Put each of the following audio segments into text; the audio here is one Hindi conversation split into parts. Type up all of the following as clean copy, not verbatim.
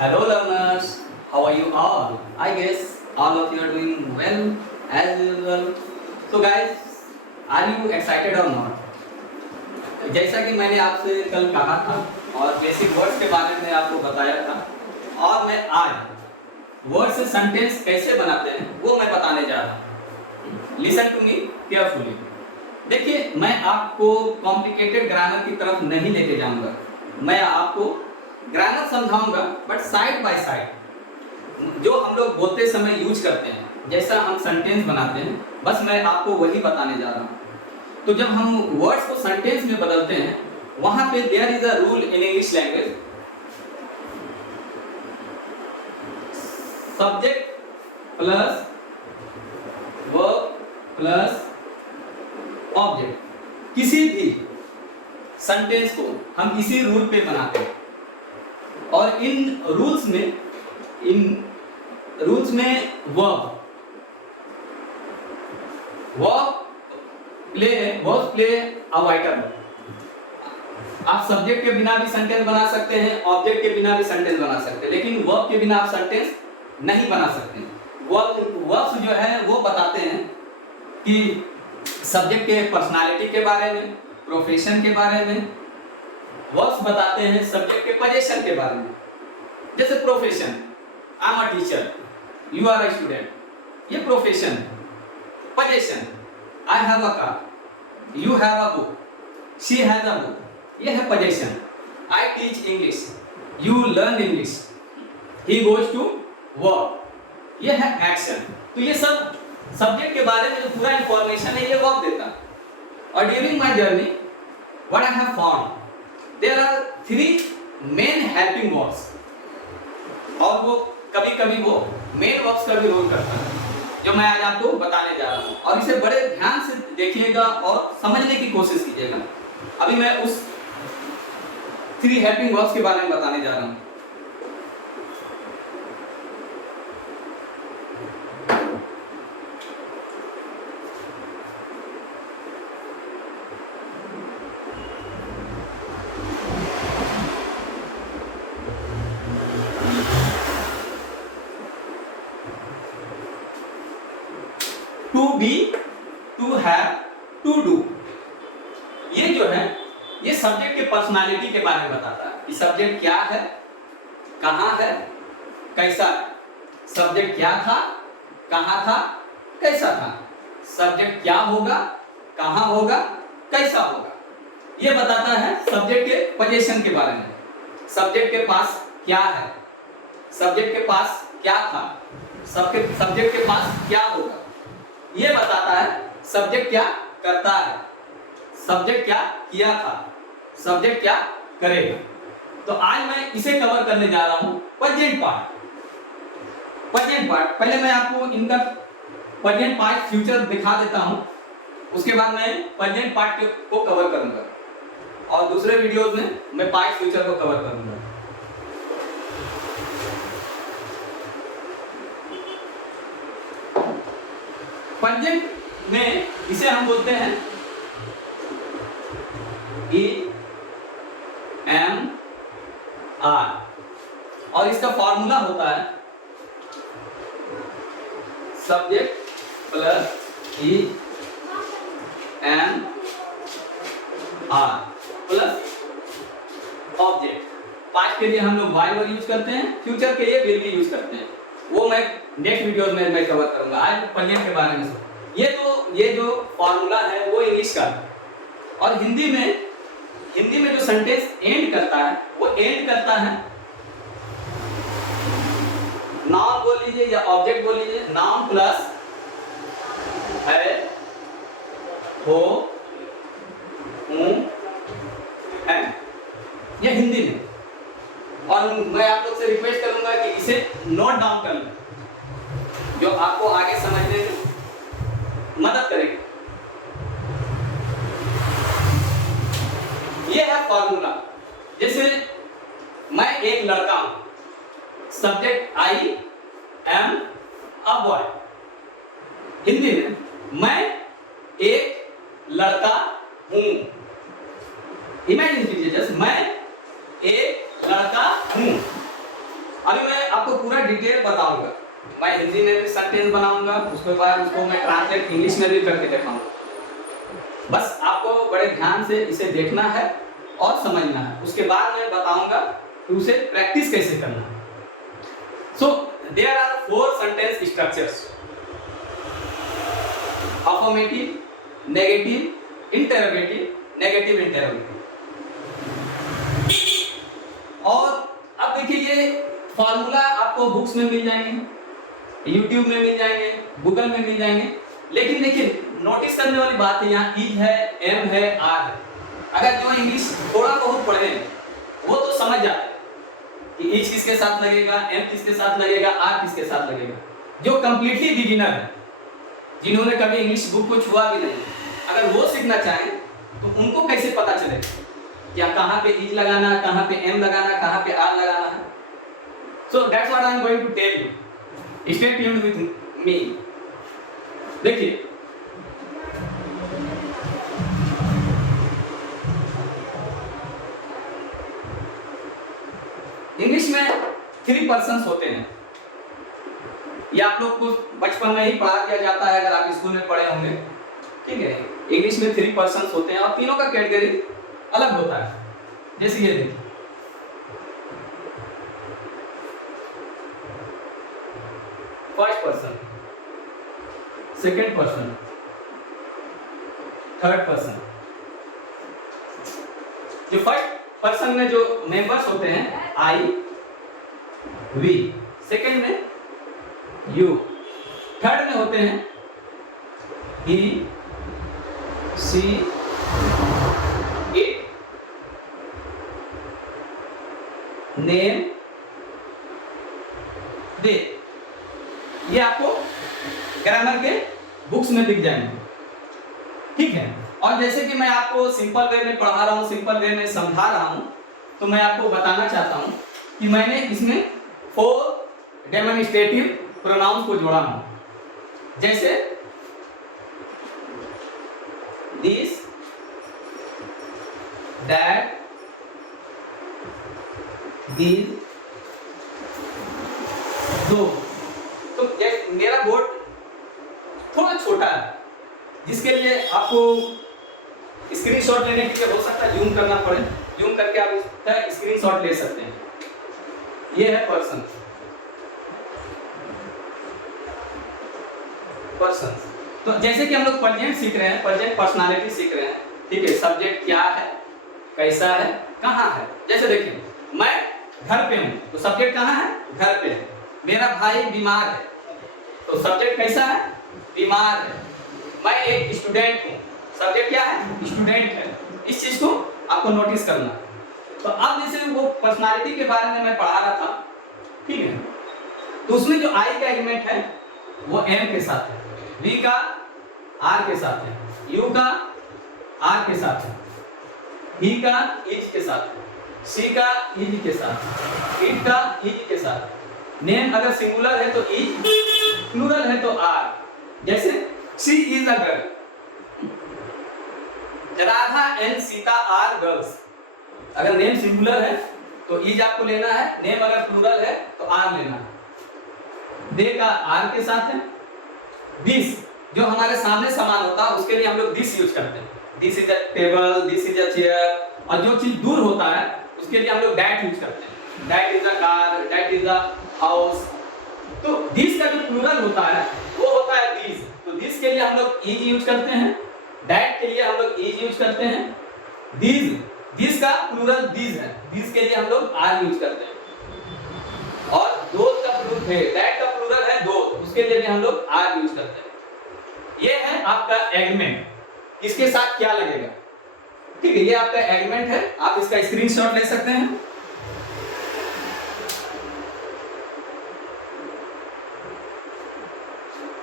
Hello learners, how are you all? I guess all of you are doing well as usual. So guys, are you excited or not? जैसा कि मैंने आपसे कल कहा था और बेसिक वर्ड्स के बारे में आपको बताया था और मैं आज वर्ड से सेंटेंस कैसे बनाते हैं वो मैं बताने जा रहा हूँ। Listen to me carefully. देखिए, मैं आपको कॉम्प्लिकेटेड ग्रामर की तरफ नहीं लेके जाऊंगा, मैं आपको ग्रामर समझाऊंगा बट साइड बाय साइड जो हम लोग बोलते समय यूज करते हैं, जैसा हम सेंटेंस बनाते हैं, बस मैं आपको वही बताने जा रहा हूँ। तो जब हम वर्ड्स को सेंटेंस में बदलते हैं, वहां पे there is a rule in English language, subject plus verb plus object. किसी भी सेंटेंस को हम इसी रूल पे बनाते हैं और इन रूल्स में verb play a vital role. आप सब्जेक्ट के बिना भी सेंटेंस बना सकते हैं, ऑब्जेक्ट के बिना भी सेंटेंस बना सकते हैं, लेकिन वर्ब के बिना आप सेंटेंस नहीं बना सकते। वर्ब्स जो है वो बताते हैं कि सब्जेक्ट के पर्सनालिटी के बारे में, प्रोफेशन के बारे में। वर्ब्स बताते हैं सब्जेक्ट के पोजीशन के बारे में। जैसे profession, I am a teacher, you are a student, ये प्रोफेशन है। Position, I have a car, you have a book, she has a book, ये है position. I teach English, you learn English, he goes to work, ये है एक्शन। तो ये सब सब्जेक्ट के बारे में जो पूरा इंफॉर्मेशन है ये वर्ब देता है। और during my journey what I have found, there are 3 main helping verbs, और वो कभी कभी वो मेन वर्ब्स का भी रोल करता है, जो मैं आज आपको बताने जा रहा हूँ। और इसे बड़े ध्यान से देखिएगा और समझने की कोशिश कीजिएगा। अभी मैं उस 3 हेल्पिंग वर्ब्स के बारे में बताने जा रहा हूँ। To be, to have, to do, ये जो है ये सब्जेक्ट के पर्सनालिटी के बारे में बताता है कि सब्जेक्ट क्या है, कहाँ है, कैसा है। सब्जेक्ट क्या था, कहाँ था, कैसा था। सब्जेक्ट क्या होगा, कहाँ होगा, कैसा होगा, ये बताता है सब्जेक्ट के पोजीशन के बारे में। सब्जेक्ट के पास क्या है, सब्जेक्ट के पास क्या था, सब्जेक्ट के पास क्या होगा, ये बताता है सब्जेक्ट क्या करता है, सब्जेक्ट क्या किया था, सब्जेक्ट क्या करेगा। तो आज मैं इसे कवर करने जा रहा हूं, प्रेजेंट पार्ट। पहले मैं आपको इनका प्रेजेंट पार्ट फ्यूचर दिखा देता हूं, उसके बाद मैं प्रेजेंट पार्ट को कवर करूंगा और दूसरे वीडियोस में मैं पार्ट फ्यूचर को कवर करूंगा। प्रेजेंट में इसे हम बोलते हैं EMR, और इसका फॉर्मूला होता है subject plus EMR plus object. Past के लिए हम लोग वाई वर्ड यूज करते हैं, फ्यूचर के लिए विल भी यूज करते हैं, वो मैं नेक्स्ट वीडियोस में मैं कवर करूंगा। आज प्रेजेंट के बारे में ये जो फॉर्मूला है वो इंग्लिश का है। और हिंदी में जो सेंटेंस एंड करता है वो एंड करता है, नाउन बोल लीजिए या ऑब्जेक्ट बोल लीजिए, नाउन प्लस है, हो, हूं, है, ये हिंदी में। और मैं आप लोग से रिक्वेस्ट करूंगा कि इसे नोट डाउन कर लें, जो आपको आगे समझने में मदद करेगी। ये है फॉर्मूला। जैसे मैं एक लड़का हूं, subject I am a boy. Hindi में मैं एक लड़का हूं। इमेजिन कीजिए, जैसे मैं एक लड़का हूं। अब डिटेल बताऊंगा। मैं हिंदी में भी सेंटेंस बनाऊंगा, उसके बाद उसको मैं ट्रांसलेट इंग्लिश में भी करके दिखाऊंगा। बस आपको बड़े ध्यान से इसे देखना है और समझना है। उसके बाद मैं बताऊंगा कि उसे प्रैक्टिस कैसे करना है। So there are 4 sentence structures: affirmative, negative, interrogative, negative interrogative. और अब देखिए ये फॉर्मूला आपको बुक्स में मिल जाएंगे, YouTube में मिल जाएंगे, गूगल में मिल जाएंगे। लेकिन देखिए नोटिस करने वाली बात है, यहाँ इज है, एम है, आर है। अगर जो इंग्लिश थोड़ा बहुत पढ़े वो तो समझ जाते हैं कि इज किसके साथ लगेगा, एम किसके साथ लगेगा, आर किसके साथ लगेगा। जो कंप्लीटली बिगिनर है, जिन्होंने कभी इंग्लिश बुक को छुआ भी नहीं, अगर वो सीखना चाहें तो उनको कैसे पता चलेगा क्या कहाँ पे इज लगाना है, कहाँ पे एम लगाना है, कहाँ पे आर लगाना है। So that's what I am going to tell you. Stay tuned with me. देखिए इंग्लिश में 3 पर्सन्स होते हैं। ये आप लोग को बचपन में ही पढ़ा दिया जाता है, अगर आप स्कूल में पढ़े होंगे, ठीक है। इंग्लिश में 3 पर्सन्स होते हैं और तीनों का कैटेगरी अलग होता है। जैसे ये देखिए, first person, second person, third person. जो फर्स्ट पर्सन में जो मेंबर्स होते हैं आई, वी, सेकंड में यू, थर्ड में होते हैं ही, सी, इट, नेम, दे। ये आपको ग्रामर के बुक्स में दिख जाएंगे, ठीक है। और जैसे कि मैं आपको सिंपल वे में पढ़ा रहा हूँ, सिंपल वे में समझा रहा हूँ, तो मैं आपको बताना चाहता हूँ कि मैंने इसमें 4 डेमोन्स्ट्रेटिव प्रोनाउंस को जोड़ा हूँ। जैसे दिस, दैट, दीज, दो। तो मेरा बोर्ड थोड़ा छोटा है, जिसके लिए आपको स्क्रीनशॉट लेने के लिए हो सकता है जूम करना पड़े। जूम करके आप इसका स्क्रीनशॉट ले सकते हैं। ये है पर्सन, पर्सन। तो जैसे कि हम लोग प्रेजेंट सीख रहे हैं, प्रेजेंट पर्सनालिटी सीख रहे हैं, ठीक है। सब्जेक्ट क्या है, कैसा है, कहाँ है। जैसे देखिए मैं घर पे हूँ, तो सब्जेक्ट कहाँ है, घर पे है। मेरा भाई बीमार है, तो सब्जेक्ट कैसा है, बीमार है। मैं एक स्टूडेंट हूँ, सब्जेक्ट क्या है, स्टूडेंट है। इस चीज को आपको नोटिस करना। तो अब जैसे वो पर्सनालिटी के बारे में मैं पढ़ा रहा था, ठीक है, तो उसमें जो आई का एलिमेंट है वो एम के साथ है, वी का आर के साथ है, यू का आर के साथ है, ही का इज के साथ है, सी का इज के साथ, इट का इज के साथ। नेम अगर सिंगुलर है तो इज, प्लूरल है तो आर। जैसे she is a girl, Radha and Sita are girls. अगर नेम सिंगुलर है तो इज आपको लेना है, नेम अगर प्लूरल है तो आर लेना है। दे का आर के साथ है। दिस जो हमारे सामने सामान होता है उसके लिए हम लोग दिस यूज करते हैं। This is a table, this is a chair. और जो चीज दूर होता है उसके लिए हम लोग दैट यूज करते हैं। That is a car, that is a house. तो दिस का जो प्लूरल होता है वो होता है दिस। तो दिस के लिए हम लोग इज यूज करते हैं, दैट के लिए हम लोग इज यूज करते हैं। दिस, दिस का प्लूरल दिस है, दिस के लिए हम लोग आर यूज करते हैं। और दोस्त का प्लूरल है, दैट का प्लूरल है दोस्त, उसके लिए भी हम लोग आर यूज करते हैं। ये है आपका एग्रीमेंट। इसके साथ क्या लगेगा, ठीक है, ये आपका एग्रीमेंट है। आप इसका स्क्रीनशॉट ले सकते हैं।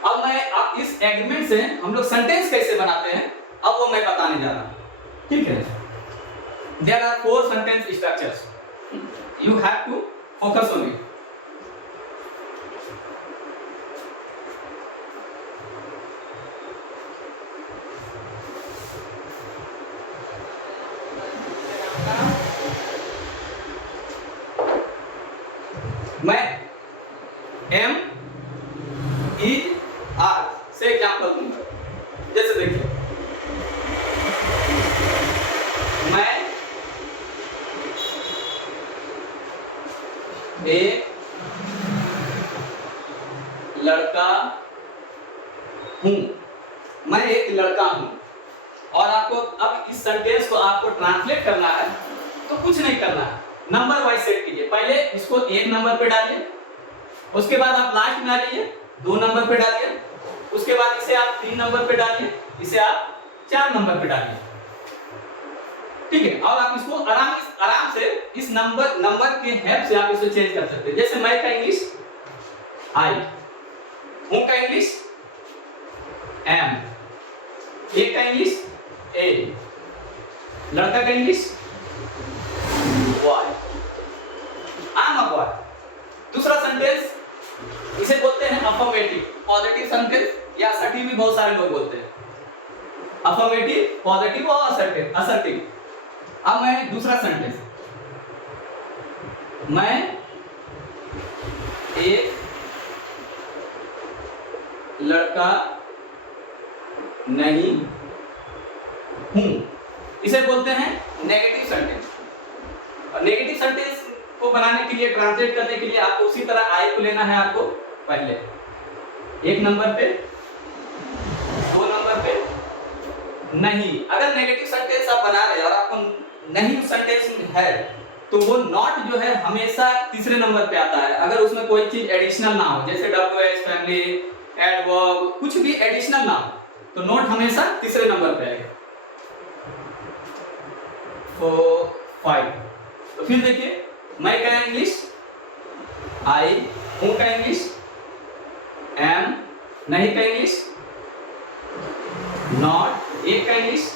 अब मैं आप इस एग्रीमेंट से हम लोग सेंटेंस कैसे बनाते हैं अब वो मैं बताने जा रहा हूं, ठीक है। There are 4 sentence structures, you have to focus on it. मैं हूँ, मैं एक लड़का हूँ। और आपको अब इस सेंटेंस को आपको ट्रांसलेट करना है, तो कुछ नहीं करना है, नंबर वाइज सेट कीजिए। पहले इसको 1 नंबर पे डालिए, उसके बाद आप लास्ट में आ जाइए 2 नंबर पे डालिए, उसके बाद इसे आप 3 नंबर पे डालिए, इसे आप 4 नंबर पे डालिए, ठीक है। और आप इसको आराम से इस नंबर के हेल्प से आप इसे चेंज कर सकते हैं। जैसे मैं का इंग्लिश आई, हूं का इंग्लिश एम, ए का इंग्लिश ए, लड़का का इंग्लिश वाई, आई एम अ बॉय। दूसरा सेंटेंस इसे बोलते हैं अफर्मेटिव पॉजिटिव सेंटेंस, या असर्टिव भी बहुत सारे लोग बोलते हैं। अफर्मेटिव, पॉजिटिव और असर्टिव। अब मैं दूसरा सेंटेंस, मैं एक लड़का नहीं हूं, इसे बोलते हैं नेगेटिव सेंटेंस। और नेगेटिव सेंटेंस को बनाने के लिए, ट्रांसलेट करने के लिए आपको उसी तरह आई को लेना है। आपको पहले 1 नंबर पे, 2 नंबर पे नहीं। अगर नेगेटिव सेंटेंस आप बना रहे हैं और आपको नहीं सेंटेंस है, तो वो नॉट जो है हमेशा तीसरे नंबर पे आता है। अगर उसमें कोई चीज एडिशनल ना हो, जैसे WH, फैमिली, एडवर्ब, कुछ भी एडिशनल ना हो, तो नॉट हमेशा तीसरे नंबर पे आएगा। 4, 5। तो फिर देखिए, मैं का इंग्लिश आई, हूं का इंग्लिश एम, नहीं का इंग्लिश नॉट, एक का English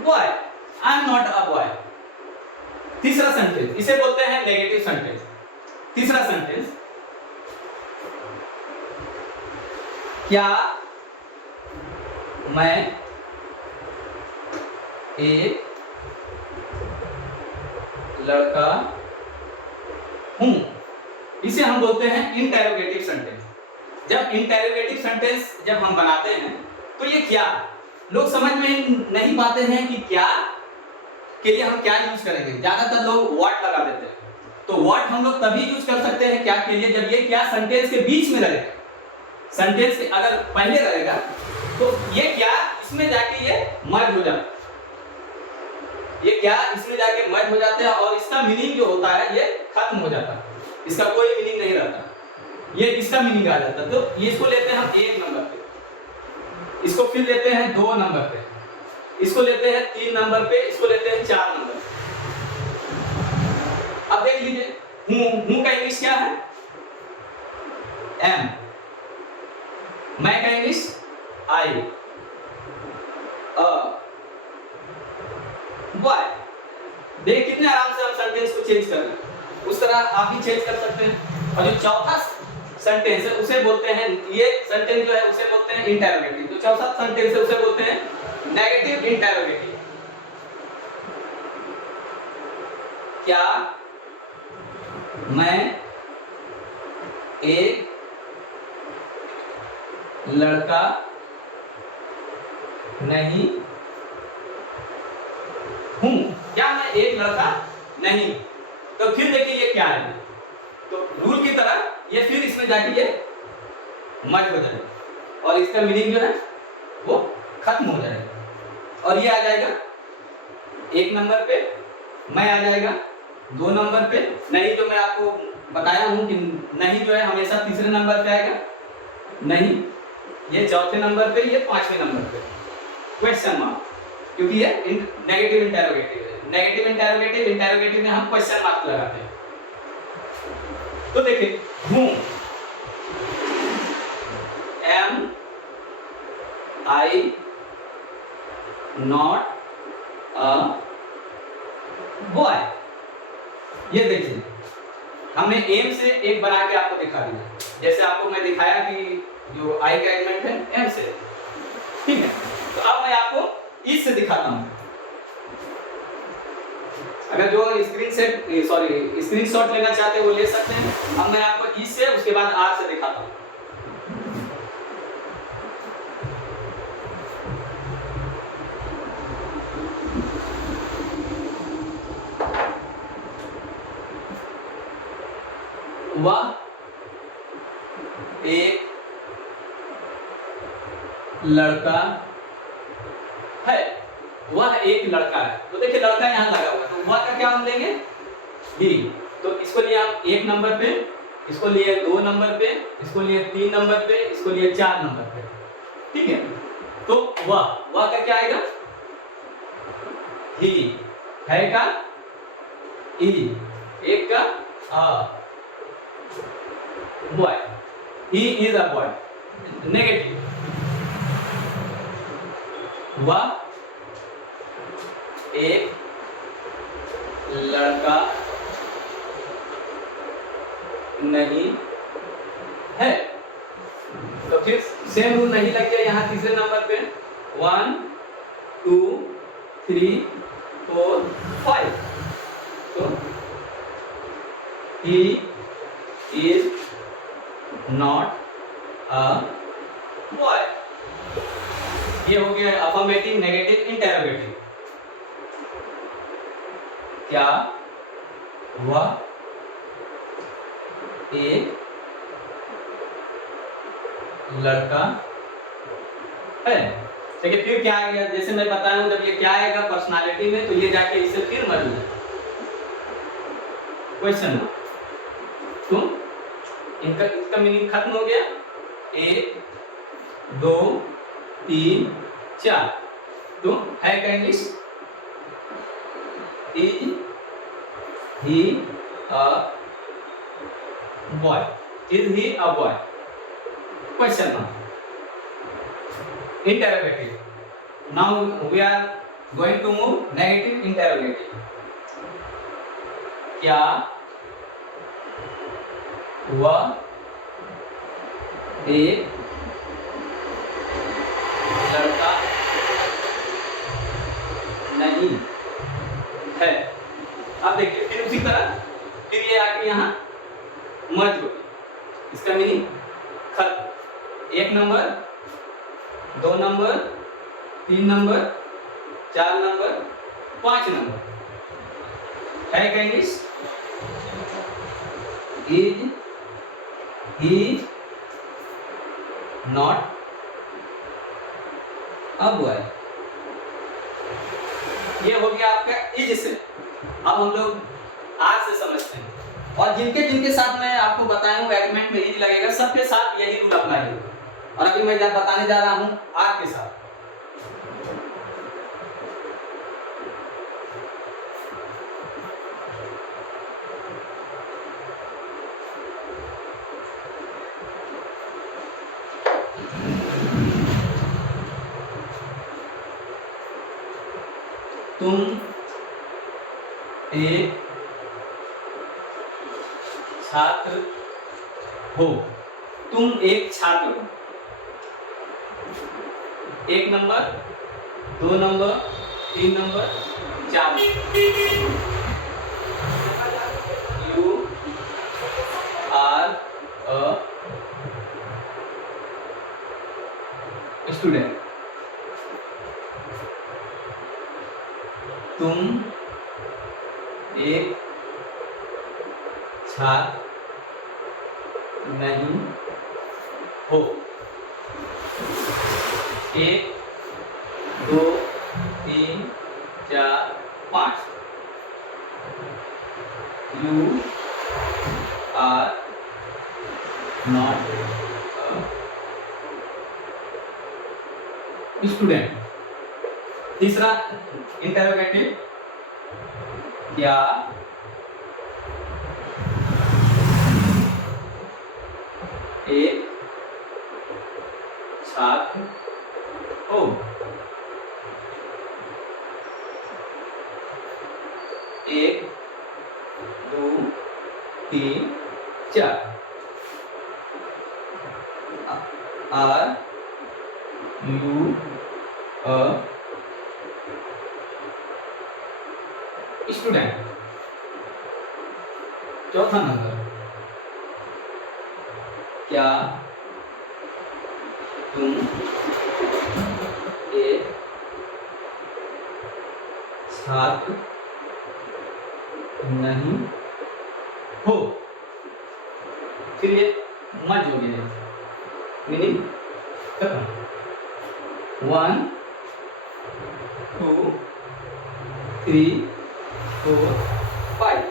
boy, I am not a boy. तीसरा सेंटेंस इसे बोलते हैं नेगेटिव सेंटेंस। तीसरा सेंटेंस, क्या मैं एक लड़का हूं, इसे हम बोलते हैं इंटेरोगेटिव सेंटेंस। जब इंटेरोगेटिव सेंटेंस जब हम बनाते हैं, तो ये क्या, लोग समझ में नहीं पाते हैं कि क्या के लिए हम क्या यूज करेंगे। ज्यादातर लोग व्हाट लगा देते हैं। तो व्हाट हम लोग तभी यूज कर सकते हैं क्या के लिए, जब ये क्या सेंटेंस के बीच में रहेगा। सेंटेंस के अगर पहले रहेगा, तो ये क्या इसमें जाके ये मर्ज हो जाता है, ये क्या इसमें जाके मर्ज हो जाते हैं, और इसका मीनिंग जो होता है ये खत्म हो जाता है, इसका कोई मीनिंग नहीं रहता, ये इसका मीनिंग आ जाता है। तो ये इसको लेते हैं हम 1 नंबर पे, इसको फिर लेते हैं 2 नंबर पे, इसको लेते हैं 3 नंबर पे, इसको लेते हैं 4 नंबर पे। अब देख लीजिए, हूं का इंग्लिश क्या है एम, मैं का इंग्लिश आई, बॉय। देखिए कितने आराम से हम सेंटेंस को चेंज कर रहे हैं, उस तरह आप भी चेंज कर सकते हैं। और जो चौथा सेंटेंस है उसे बोलते हैं, ये सेंटेंस जो है उसे बोलते हैं इंटेरोगेटिव। जो चौथा सेंटेंस है उसे बोलते हैं नेगेटिव इंटेरोगेटिव। क्या मैं एक लड़का नहीं हूं, क्या मैं एक लड़का नहीं। तो फिर देखिए ये क्या है, तो रूल की तरह ये फिर इसमें जाके ये मर्ज हो जाएगा और इसका मीनिंग जो है वो खत्म हो जाएगा। और ये आ जाएगा 1 नंबर पे, मैं आ जाएगा 2 नंबर पे, नहीं जो मैं आपको बताया हूं कि नहीं जो है हमेशा तीसरे नंबर पे आएगा, नहीं ये चौथे नंबर पे, ये 5वें नंबर पे क्वेश्चन मार्क, क्योंकि ये नेगेटिव इंटेरोगेटिव है। नेगेटिव इंटेरोगेटिव में हम क्वेश्चन मार्क लगाते हैं। तो देखिए हूं, am I not a boy. ये देखिए हमने एम से एक बना के आपको दिखा दिया, जैसे आपको मैं दिखाया कि जो आई का एलिमेंट है एम से, ठीक है। तो अब मैं आपको इस से दिखाता हूं। अगर जो स्क्रीनशॉट लेना चाहते हैं वो ले सकते हैं। अब मैं आपको इस से, उसके बाद आर से दिखाता हूं। वह एक लड़का है, वह एक लड़का है। तो देखिए लड़का यहाँ लगा हुआ है, तो वह का क्या हम लेंगे, ही। तो इसको लिए आप 1 नंबर पे, इसको लिए 2 नंबर पे, इसको लिए 3 नंबर पे, इसको लिए 4 नंबर पे, ठीक है। तो वह का क्या आएगा, ही, है का ई, एक का a, boy, he is a boy. Negative, वह एक लड़का नहीं है। तो फिर सेम रूल नहीं लग गया यहाँ तीसरे नंबर पे, 1 2 3 4 5। तो he is not a boy। ये हो गया अफर्मेटिव, नेगेटिव, इंटरोगेटिव। क्या वह एक लड़का है। देखिए फिर क्या आ गया, जैसे मैं बताया हूं, जब ये क्या आएगा पर्सनालिटी में, तो ये जाके इससे फिर मर गया क्वेश्चन। तो इसका मीनिंग खत्म हो गया। 1 2 3 4। तो है का English, is he a boy, is he a boy, question mark, interrogative. Now we are going to move negative, interrogative. क्या वह एक लड़का नहीं है। अब देखिए फिर उसी तरह फिर ये आके यहाँ मर्ज हो, इसका मीनिंग खत्म। 1 नंबर, 2 नंबर, 3 नंबर, 4 नंबर, 5 नंबर, है का English, is he not a boy. ये हो गया आपका इज से। अब हम लोग आर से समझते हैं, और जिनके जिनके साथ मैं आपको बताया हूँ एग्रीमेंट में इज लगेगा, सबके साथ यही रूल अप्लाई होगा। और अभी मैं बताने जा रहा हूँ आर के साथ। तुम एक छात्र हो, तुम एक छात्र हो। 1 नंबर, 2 नंबर, 3 नंबर, 4। You are a student. तुम एक छात्र नहीं हो। 1 2 3 4 5। You are not student. तीसरा इंटरोगेटिव, क्या एक छात्र हो। 1 2 3 4। Are you a student. चौथा नंबर, क्या तुम एक छात्र नहीं हो। फिर ये मर्ज हो गया, meaning 1 2 3 4 5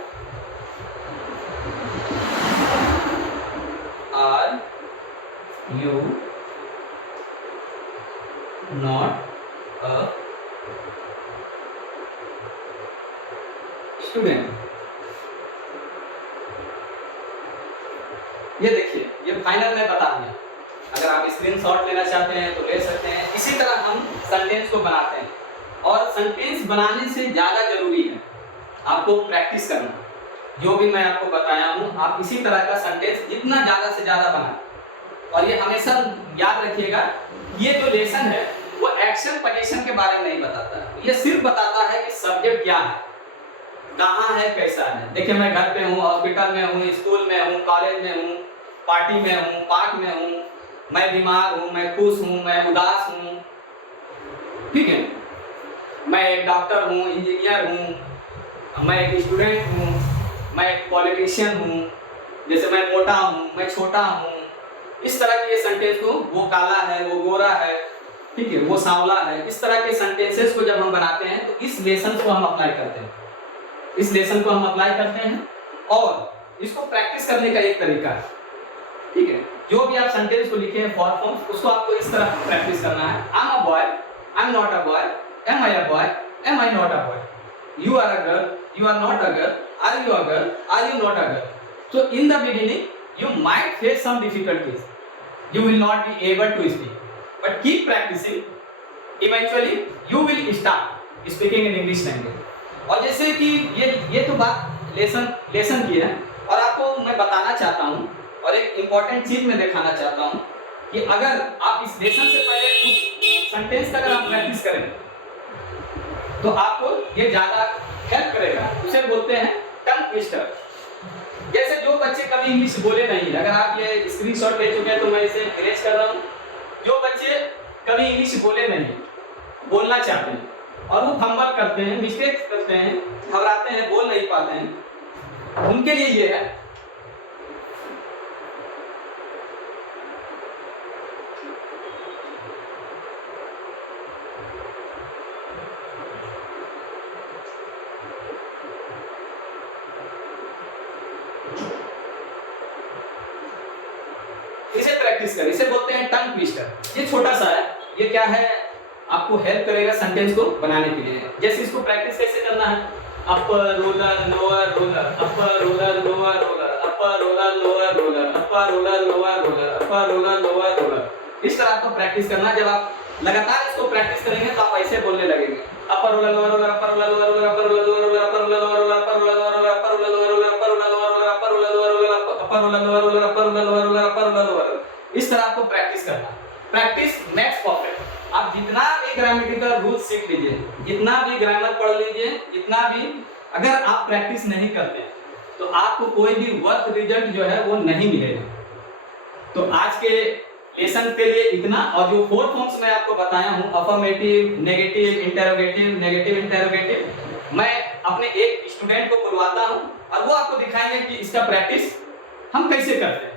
Are you not a student? ये देखिए, ये फाइनल में बता दिया। अगर आप स्क्रीनशॉट लेना चाहते हैं तो ले सकते हैं। इसी तरह हम सेंटेंस को बनाते हैं, और सेंटेंस बनाने से ज़्यादा जरूरी है आपको प्रैक्टिस करना। जो भी मैं आपको बताया हूँ, आप इसी तरह का सेंटेंस जितना ज़्यादा से ज़्यादा बनाएं। और ये हमेशा याद रखिएगा, ये जो लेसन है वो एक्शन पोजीशन के बारे में नहीं बताता है, ये सिर्फ बताता है कि सब्जेक्ट क्या है, कहाँ है, कैसा है। देखिए, मैं घर पे हूँ, हॉस्पिटल में हूँ, स्कूल में हूँ, कॉलेज में हूँ, पार्टी में हूँ, पार्क में हूँ, मैं बीमार हूँ, मैं खुश हूँ, मैं उदास हूँ, ठीक है, मैं एक डॉक्टर हूँ, इंजीनियर हूँ, मैं एक स्टूडेंट हूँ, मैं एक पॉलिटिशियन हूँ, जैसे मैं मोटा हूँ, मैं छोटा हूँ। इस तरह के सेंटेंस को, वो काला है, वो गोरा है, ठीक है, वो सांवला है, इस तरह के सेंटेंसेस को जब हम बनाते हैं तो इस लेसन को हम अप्लाई करते हैं, इस लेसन को हम अप्लाई करते हैं। और इसको प्रैक्टिस करने का एक तरीका है, ठीक है। जो भी आप सेंटेंस को लिखे हैं फॉर फॉर्म्स, उसको आपको इस तरह प्रैक्टिस करना है। I am a boy, I am not a boy, am I a boy, am I not a boy, you are a girl, you are not a girl, are you a girl, are you not a girl? So in the beginning you might face some difficulties, you will not be able to speak, but keep practicing, eventually you will start speaking in English language. और जैसे कि ये तो बात लेसन की है, और आपको मैं बताना चाहता हूँ और एक इम्पॉर्टेंट चीज मैं दिखाना चाहता हूँ कि अगर आप इस लेसन से पहले उस सेंटेंस का अगर आप प्रैक्टिस करें तो आपको ये ज्यादा हेल्प करेगा। उसे बोलते हैं टंग ट्विस्टर। जैसे जो बच्चे कभी इंग्लिश बोले नहीं, अगर आप ये स्क्रीनशॉट ले चुके हैं तो मैं इसे डिलीट कर रहा हूँ। जो बच्चे कभी इंग्लिश बोले नहीं, बोलना चाहते हैं और वो फंबल करते हैं, मिस्टेक करते हैं, घबराते हैं, बोल नहीं पाते हैं, उनके लिए ये है। प्रैक्टिस करें, इसे बोलते हैं टंग ट्विस्टर। ये छोटा सा है, ये क्या है, आपको हेल्प करेगा सेंटेंस को बनाने के लिए। जैसे इसको प्रैक्टिस कैसे करना है, upper roller lower roller, upper roller lower roller, upper roller lower roller, upper roller lower roller, upper roller lower roller. इस तरह आपको प्रैक्टिस करना है। जब आप लगातार इसको प्रैक्टिस करेंगे तो आप ऐसे बोलने लगेंगे, upper roller lower roller, upper roller lower roller, upper roller lower roller, upper roller lower roller, upper roller lower roller, upper roller lower roller, upper roller lower roller, upper roller lower roller, upper roller lower roller, upper roller lower roller, upper roller lower. इस तरह आपको प्रैक्टिस करना। Practice makes perfect. आप जितना भी ग्रामेटिकल रूल सीख लीजिए, जितना भी ग्रामर पढ़ लीजिए, जितना भी, अगर आप प्रैक्टिस नहीं करते तो आपको कोई भी वर्क रिजल्ट जो है वो नहीं मिलेगा। तो आज के लेसन के लिए इतना। और जो 4 फॉर्म्स मैं आपको बताया हूँ, affirmative, negative, interrogative, negative interrogative, मैं अपने एक स्टूडेंट को बुलवाता हूँ और वो आपको दिखाएंगे कि इसका प्रैक्टिस हम कैसे करते हैं।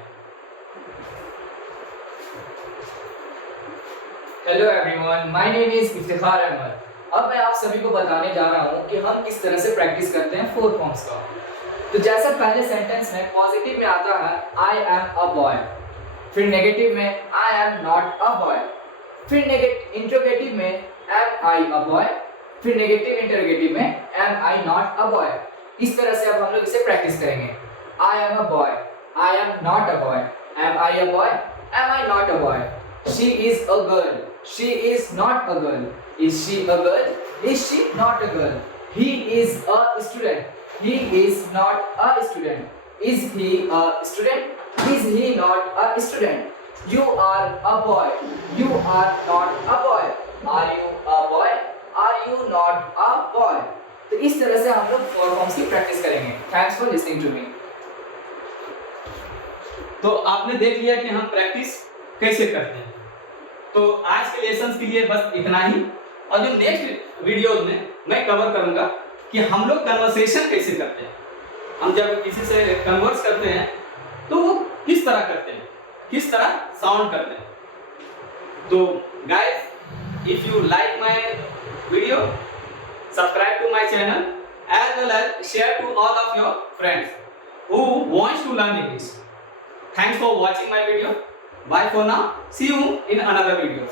Hello everyone, my name is Iftikhar Ahmad. अब मैं आप सभी को बताने जा रहा हूँ कि हम किस तरह से प्रैक्टिस करते हैं 4 फॉर्म्स का। तो जैसा पहले सेंटेंस में पॉजिटिव में आता है आई एम अ बॉय, फिर नेगेटिव में I am not a boy, फिर इंटरोगेटिव में एम आई अ बॉय, फिर नेगेटिव इंटरोगेटिव में am I not a boy. इस तरह से अब हम लोग इसे प्रैक्टिस करेंगे। I am a boy, I am not a boy, am I a boy, am I not a boy. She is a girl, she is not a girl, is she a girl, is she not a girl। He is a student, he is not a student, is he a student, is he not a student। You are a boy, you are not a boy, are you a boy, are you not a boy। तो इस तरह से हम लोग 4 फॉर्म्स की प्रैक्टिस करेंगे। Thanks for listening to me. तो आपने देख लिया कि हम प्रैक्टिस कैसे करते हैं। तो आज के लेसन्स के लिए बस इतना ही, और जो नेक्स्ट वीडियोज में मैं कवर करूंगा कि हम लोग कन्वर्सेशन कैसे करते हैं। हम जब किसी से कन्वर्स करते हैं तो वो किस तरह करते हैं। किस तरह साउंड करते हैं। तो guys, if you like my video, subscribe to my channel as well as share to all of your friends who wants to learn English. Thanks for watching my video. Bye for now. See you in another video.